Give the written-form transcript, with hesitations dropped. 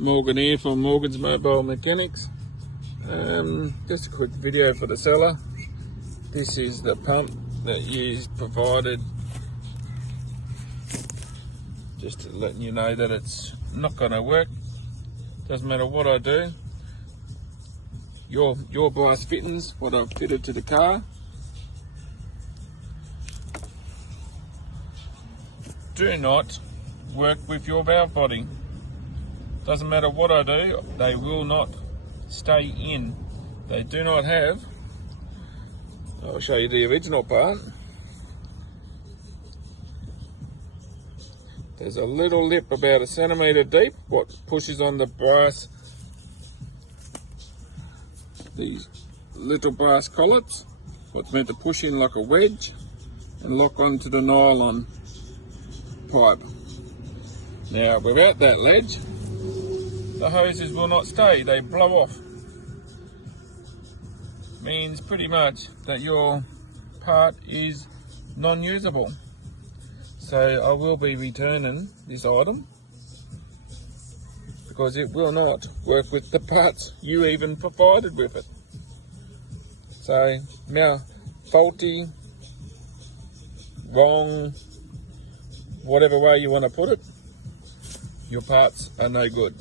Morgan here from Morgan's Mobile Mechanics. Just a quick video for the seller. This is the pump that is provided. Just to let you know that it's not going to work. Doesn't matter what I do. Your brass fittings, what I've fitted to the car, do not work with your valve body. Doesn't matter what I do, they will not stay in. They do not have. I'll show you the original part. There's a little lip about 1 centimetre deep, what pushes on the brass, these little brass collets, what's meant to push in like a wedge and lock onto the nylon pipe. Now, without that ledge, the hoses will not stay, they blow off. Means pretty much that your part is non-usable. So I will be returning this item because it will not work with the parts you even provided with it. So now, faulty, wrong, whatever way you want to put it, your parts are no good.